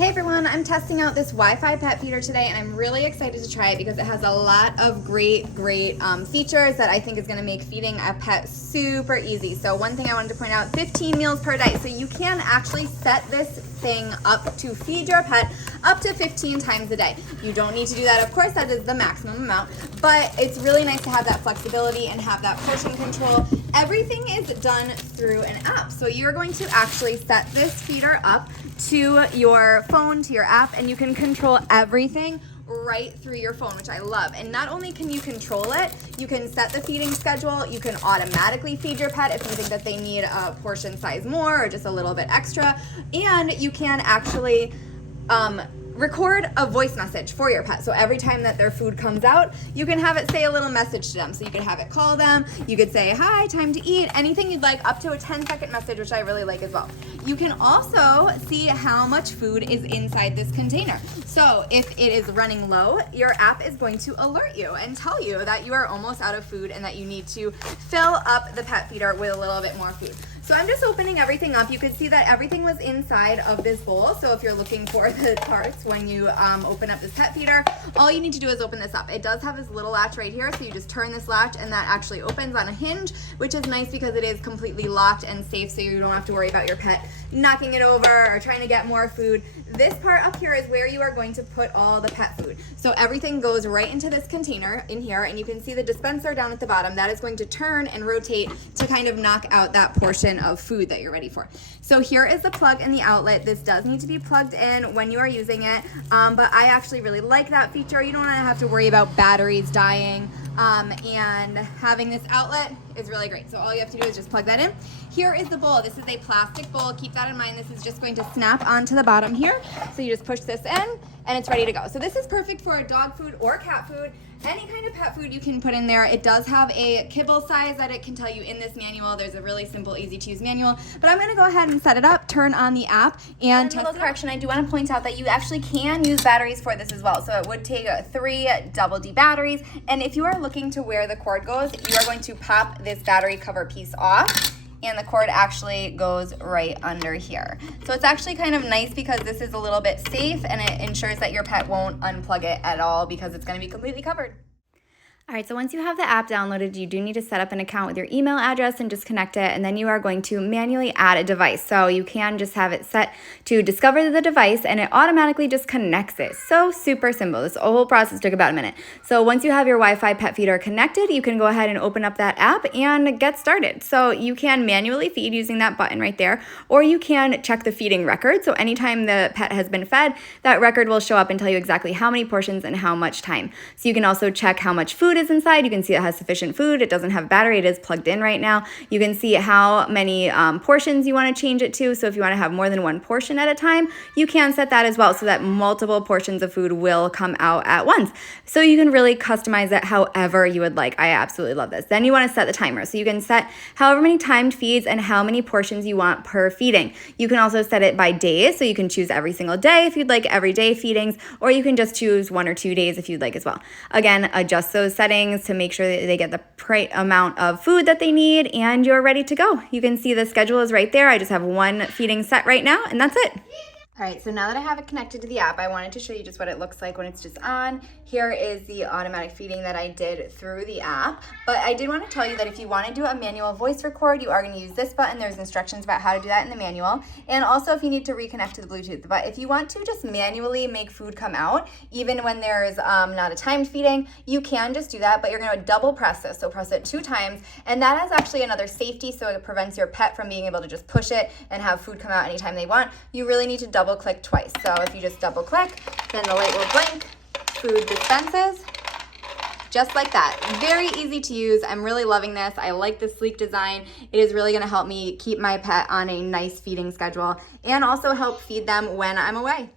Hey everyone, I'm testing out this Wi-Fi pet feeder today and I'm really excited to try it because it has a lot of great features that I think is going to make feeding a pet super easy. So one thing I wanted to point out, 15 meals per day. So you can actually set this thing up to feed your pet up to 15 times a day. You don't need to do that, of course, that is the maximum amount, but it's really nice to have that flexibility and have that portion control. Everything is done through an app. So you're going to actually set this feeder up to your phone, to your app, and you can control everything right through your phone, which I love. And not only can you control it, you can set the feeding schedule, you can automatically feed your pet if you think that they need a portion size more or just a little bit extra, and you can actually record a voice message for your pet. So every time that their food comes out, you can have it say a little message to them. So you could have it call them, you could say, hi, time to eat, anything you'd like, up to a 10-second message, which I really like as well. You can also see how much food is inside this container. So if it is running low, your app is going to alert you and tell you that you are almost out of food and that you need to fill up the pet feeder with a little bit more food. So I'm just opening everything up. You can see that everything was inside of this bowl. So if you're looking for the parts when you open up this pet feeder, all you need to do is open this up. It does have this little latch right here. So you just turn this latch and that actually opens on a hinge, which is nice because it is completely locked and safe. So you don't have to worry about your pet knocking it over or trying to get more food. This part up here is where you are going to put all the pet food. So everything goes right into this container in here, and you can see the dispenser down at the bottom. That is going to turn and rotate to kind of knock out that portion of food that you're ready for. So here is the plug and the outlet. This does need to be plugged in when you are using it, but I actually really like that feature. You don't want to have to worry about batteries dying, and having this outlet is really great. So all you have to do is just plug that in. Here is the bowl. This is a plastic bowl. Keep that in mind. This is just going to snap onto the bottom here. So you just push this in and it's ready to go. So this is perfect for dog food or cat food. Any kind of pet food you can put in there. It does have a kibble size that it can tell you in this manual. There's a really simple, easy to use manual, but I'm gonna go ahead and set it up, turn on the app, and test it out. Correction, I do wanna point out that you actually can use batteries for this as well. So it would take 3 double D batteries. And if you are looking to where the cord goes, you are going to pop this battery cover piece off, and the cord actually goes right under here. So it's actually kind of nice because this is a little bit safe and it ensures that your pet won't unplug it at all because it's gonna be completely covered. All right, so once you have the app downloaded, you do need to set up an account with your email address and just connect it, and then you are going to manually add a device. So you can just have it set to discover the device and it automatically just connects it. So super simple. This whole process took about a minute. So once you have your Wi-Fi pet feeder connected, you can go ahead and open up that app and get started. So you can manually feed using that button right there, or you can check the feeding record. So anytime the pet has been fed, that record will show up and tell you exactly how many portions and how much time. So you can also check how much food is inside. You can see it has sufficient food. It doesn't have battery. It is plugged in right now. You can see how many portions you want to change it to. So if you want to have more than one portion at a time, you can set that as well so that multiple portions of food will come out at once. So you can really customize it however you would like. I absolutely love this. Then you want to set the timer. So you can set however many timed feeds and how many portions you want per feeding. You can also set it by days. So you can choose every single day if you'd like everyday feedings, or you can just choose 1 or 2 days if you'd like as well. Again, adjust those settings to make sure that they get the right amount of food that they need, and you're ready to go. You can see the schedule is right there. I just have 1 feeding set right now, and that's it. All right, so now that I have it connected to the app, I wanted to show you just what it looks like when it's just on. Here is the automatic feeding that I did through the app. But I did want to tell you that if you want to do a manual voice record, you are going to use this button. There's instructions about how to do that in the manual. And also if you need to reconnect to the Bluetooth. But if you want to just manually make food come out, even when there's not a timed feeding, you can just do that, but you're going to double press this. So press it 2 times. And that is actually another safety, so it prevents your pet from being able to just push it and have food come out anytime they want. You really need to double click twice. So if you just double click, then the light will blink, food dispenses, just like that. Very easy to use. I'm really loving this. I like the sleek design. It is really gonna help me keep my pet on a nice feeding schedule and also help feed them when I'm away.